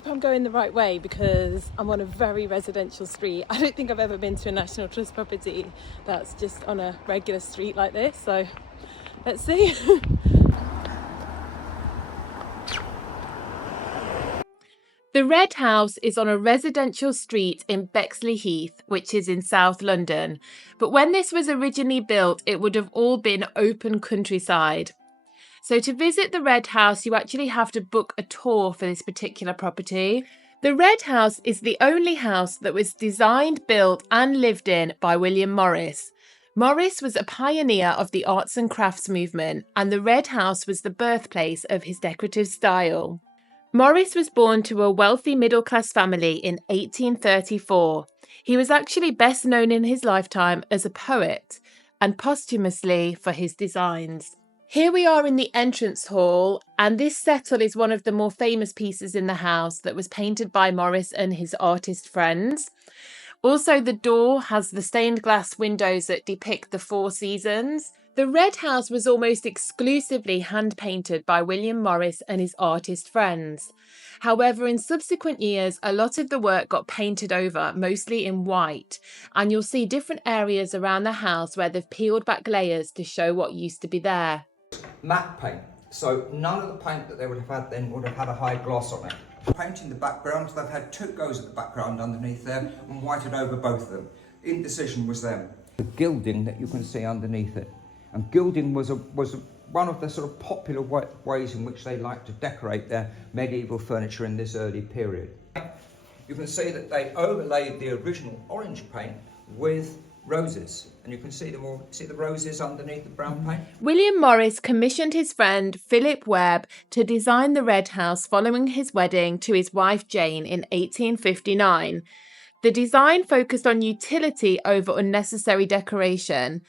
hope I'm going the right way because I'm on a very residential street. I don't think I've ever been to a National Trust property that's just on a regular street like this, so let's see. The Red House is on a residential street in Bexleyheath, which is in South London. But when this was originally built, it would have all been open countryside. So to visit the Red House, you actually have to book a tour for this particular property. The Red House is the only house that was designed, built and lived in by William Morris. Morris was a pioneer of the arts and crafts movement, and the Red House was the birthplace of his decorative style. Morris was born to a wealthy middle-class family in 1834. He was actually best known in his lifetime as a poet and posthumously for his designs. Here we are in the entrance hall, and this settle is one of the more famous pieces in the house that was painted by Morris and his artist friends. Also, the door has the stained glass windows that depict the 4 seasons. The Red House was almost exclusively hand-painted by William Morris and his artist friends. However, in subsequent years, a lot of the work got painted over, mostly in white, and you'll see different areas around the house where they've peeled back layers to show what used to be there. Matte paint, so none of the paint that they would have had then would have had a high gloss on it. Painting the background, they've had 2 goes at the background underneath there and whited over both of them. Indecision was them. The gilding that you can see underneath it. And gilding was one of the sort of popular ways in which they liked to decorate their medieval furniture in this early period. You can see that they overlaid the original orange paint with roses, and you can see them all. See the roses underneath the brown paint? William Morris commissioned his friend Philip Webb to design the Red House following his wedding to his wife Jane in 1859. The design focused on utility over unnecessary decoration,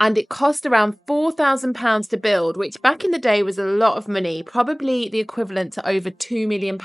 and it cost around £4,000 to build, which back in the day was a lot of money, probably the equivalent to over £2 million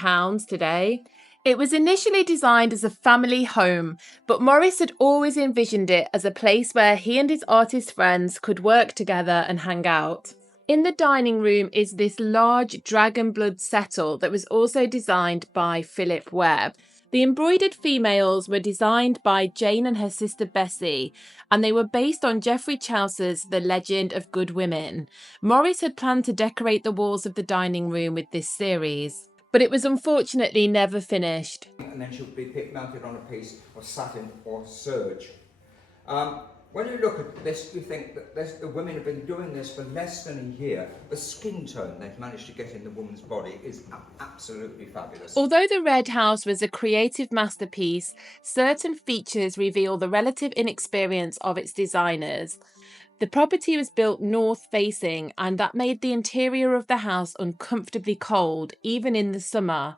today. It was initially designed as a family home, but Morris had always envisioned it as a place where he and his artist friends could work together and hang out. In the dining room is this large dragon blood settle that was also designed by Philip Webb. The embroidered females were designed by Jane and her sister Bessie, and they were based on Geoffrey Chaucer's The Legend of Good Women. Morris had planned to decorate the walls of the dining room with this series, but it was unfortunately never finished. And then she'll be mounted on a piece of satin or serge. When you look at this, you think that the women have been doing this for less than a year. The skin tone they've managed to get in the woman's body is absolutely fabulous. Although the Red House was a creative masterpiece, certain features reveal the relative inexperience of its designers. The property was built north-facing, and that made the interior of the house uncomfortably cold, even in the summer,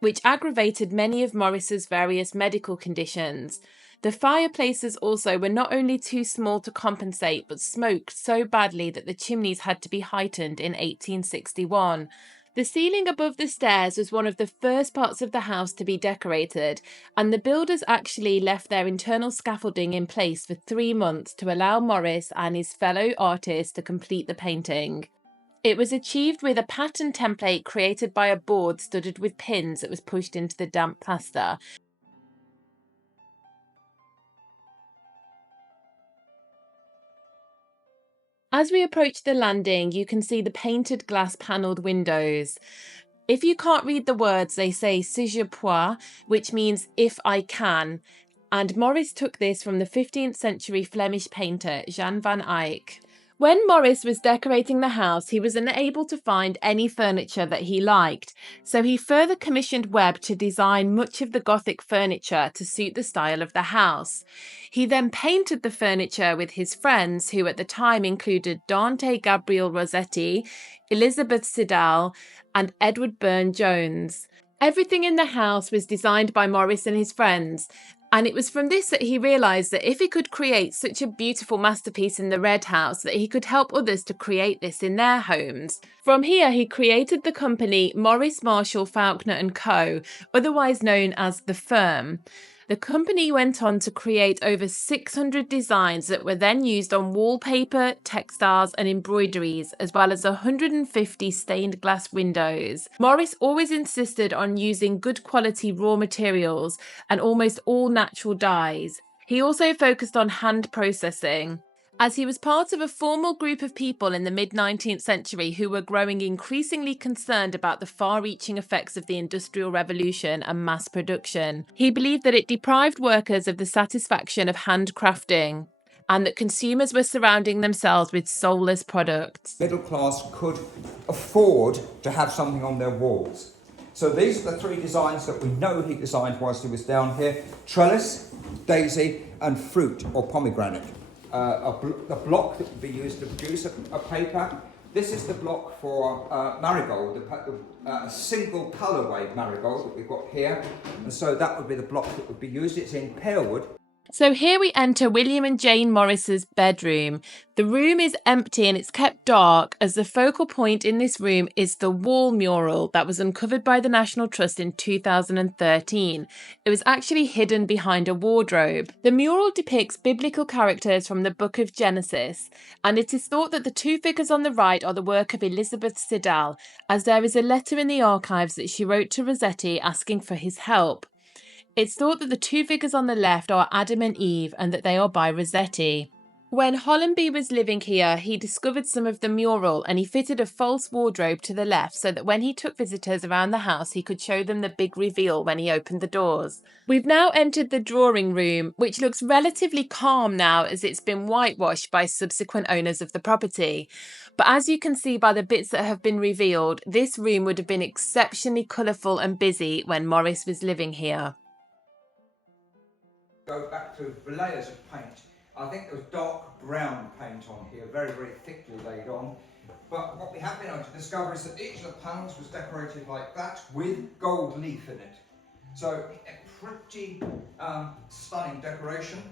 which aggravated many of Morris's various medical conditions. The fireplaces also were not only too small to compensate, but smoked so badly that the chimneys had to be heightened in 1861. The ceiling above the stairs was one of the first parts of the house to be decorated, and the builders actually left their internal scaffolding in place for 3 months to allow Morris and his fellow artists to complete the painting. It was achieved with a pattern template created by a board studded with pins that was pushed into the damp plaster. As we approach the landing, you can see the painted glass panelled windows. If you can't read the words, they say "si je puis," which means "if I can," and Morris took this from the 15th century Flemish painter Jan van Eyck. When Morris was decorating the house, he was unable to find any furniture that he liked, so he further commissioned Webb to design much of the Gothic furniture to suit the style of the house. He then painted the furniture with his friends, who at the time included Dante Gabriel Rossetti, Elizabeth Siddal, and Edward Burne-Jones. Everything in the house was designed by Morris and his friends, and it was from this that he realised that if he could create such a beautiful masterpiece in the Red House, that he could help others to create this in their homes. From here, he created the company Morris, Marshall, Faulkner & Co., otherwise known as The Firm. The company went on to create over 600 designs that were then used on wallpaper, textiles, and embroideries, as well as 150 stained glass windows. Morris always insisted on using good quality raw materials and almost all natural dyes. He also focused on hand processing, as he was part of a formal group of people in the mid-19th century who were growing increasingly concerned about the far-reaching effects of the Industrial Revolution and mass production. He believed that it deprived workers of the satisfaction of handcrafting, and that consumers were surrounding themselves with soulless products. Middle class could afford to have something on their walls. So these are the three designs that we know he designed whilst he was down here: trellis, daisy, and fruit or pomegranate. The block that would be used to produce a paper. This is the block for marigold, a single colourway marigold that we've got here. And so that would be the block that would be used. It's in pear wood. So here we enter William and Jane Morris's bedroom. The room is empty and it's kept dark, as the focal point in this room is the wall mural that was uncovered by the National Trust in 2013. It was actually hidden behind a wardrobe. The mural depicts biblical characters from the Book of Genesis, and it is thought that the two figures on the right are the work of Elizabeth Siddal, as there is a letter in the archives that she wrote to Rossetti asking for his help. It's thought that the two figures on the left are Adam and Eve and that they are by Rossetti. When Hollenby was living here, he discovered some of the mural and he fitted a false wardrobe to the left so that when he took visitors around the house, he could show them the big reveal when he opened the doors. We've now entered the drawing room, which looks relatively calm now as it's been whitewashed by subsequent owners of the property. But as you can see by the bits that have been revealed, this room would have been exceptionally colourful and busy when Morris was living here. Go back to the layers of paint. I think there was dark brown paint on here, very, very thickly laid on. But what we have been able to discover is that each of the panels was decorated like that with gold leaf in it. So a pretty stunning decoration.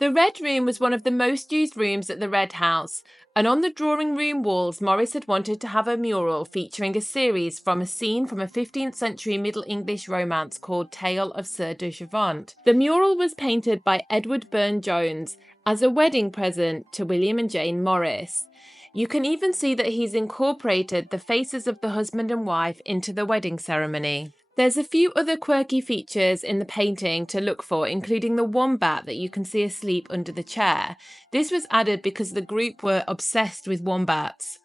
The Red Room was one of the most used rooms at the Red House, and on the drawing room walls, Morris had wanted to have a mural featuring a series from a scene from a 15th century Middle English romance called Tale of Sir de Chavant. The mural was painted by Edward Burne-Jones as a wedding present to William and Jane Morris. You can even see that he's incorporated the faces of the husband and wife into the wedding ceremony. There's a few other quirky features in the painting to look for, including the wombat that you can see asleep under the chair. This was added because the group were obsessed with wombats.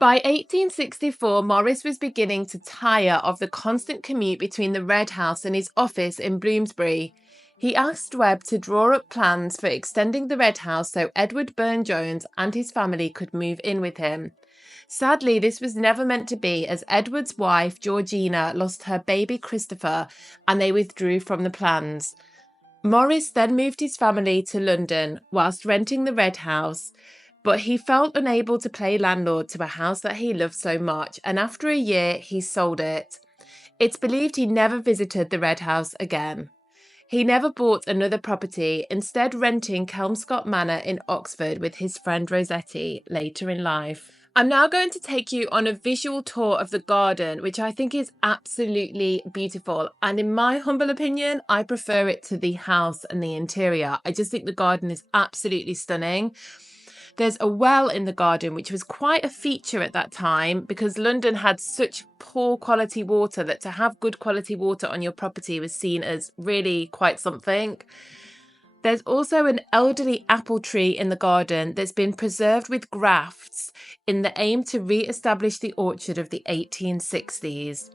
By 1864, Morris was beginning to tire of the constant commute between the Red House and his office in Bloomsbury. He asked Webb to draw up plans for extending the Red House so Edward Burne-Jones and his family could move in with him. Sadly, this was never meant to be, as Edward's wife, Georgina, lost her baby Christopher and they withdrew from the plans. Morris then moved his family to London whilst renting the Red House, but he felt unable to play landlord to a house that he loved so much, and after a year, he sold it. It's believed he never visited the Red House again. He never bought another property, instead renting Kelmscott Manor in Oxford with his friend Rossetti later in life. I'm now going to take you on a visual tour of the garden, which I think is absolutely beautiful. And in my humble opinion, I prefer it to the house and the interior. I just think the garden is absolutely stunning. There's a well in the garden, which was quite a feature at that time because London had such poor quality water that to have good quality water on your property was seen as really quite something. There's also an elderly apple tree in the garden that's been preserved with grafts in the aim to re-establish the orchard of the 1860s.